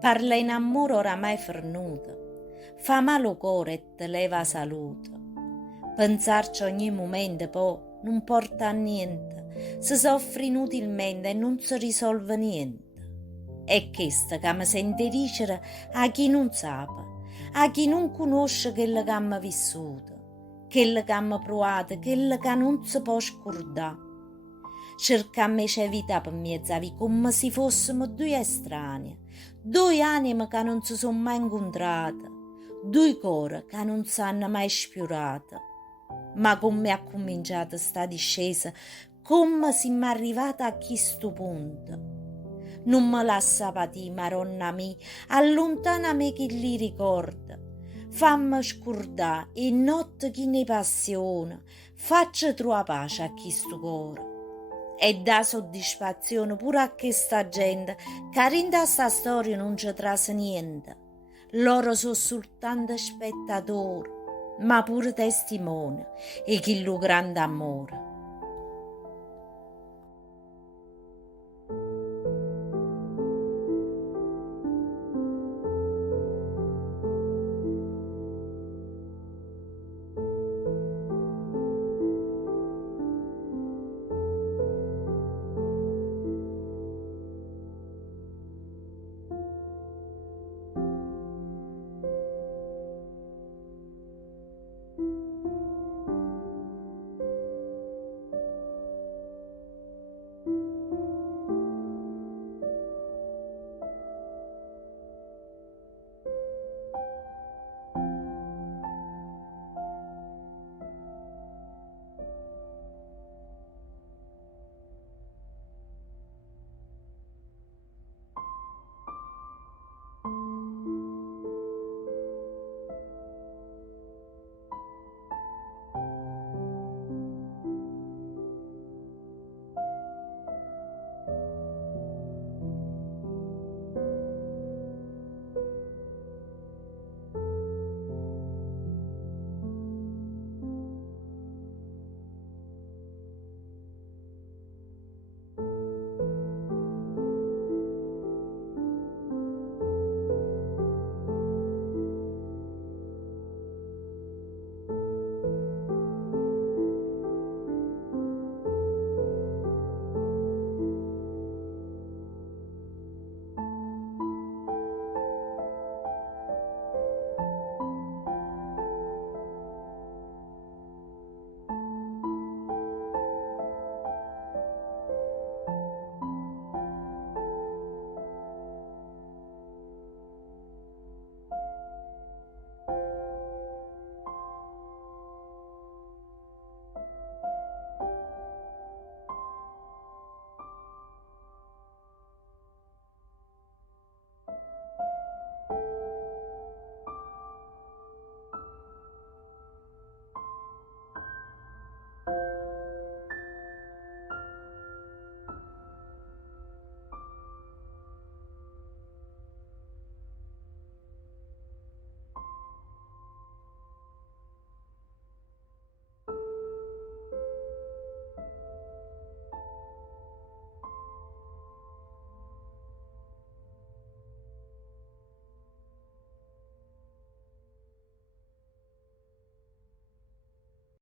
Parla in amore oramai fornuto, fa male il cuore e te leva salute. Pensarci ogni momento poi non porta a niente, si soffre inutilmente e non si risolve niente. È questo che mi sente dicere a chi non sa, a chi non conosce quello che ha vissuto, quello che ha provato, quello che non si può scordare. Cercammo di vita per mezzo come se fossimo due estranei, due anime che non si sono mai incontrate, due cuori che non si hanno mai sfiorate. Ma come ha cominciato sta discesa, come siamo arrivati a questo punto. Non mi lascia patire, maronna mia, allontanami chi li ricorda. Fammi scordare e notte chi ne passione, faccia tua pace a questo cuore. E dà soddisfazione pure a questa gente che in questa storia non ci trase niente. Loro sono soltanto spettatori, ma pure testimoni e chi lo grande amore.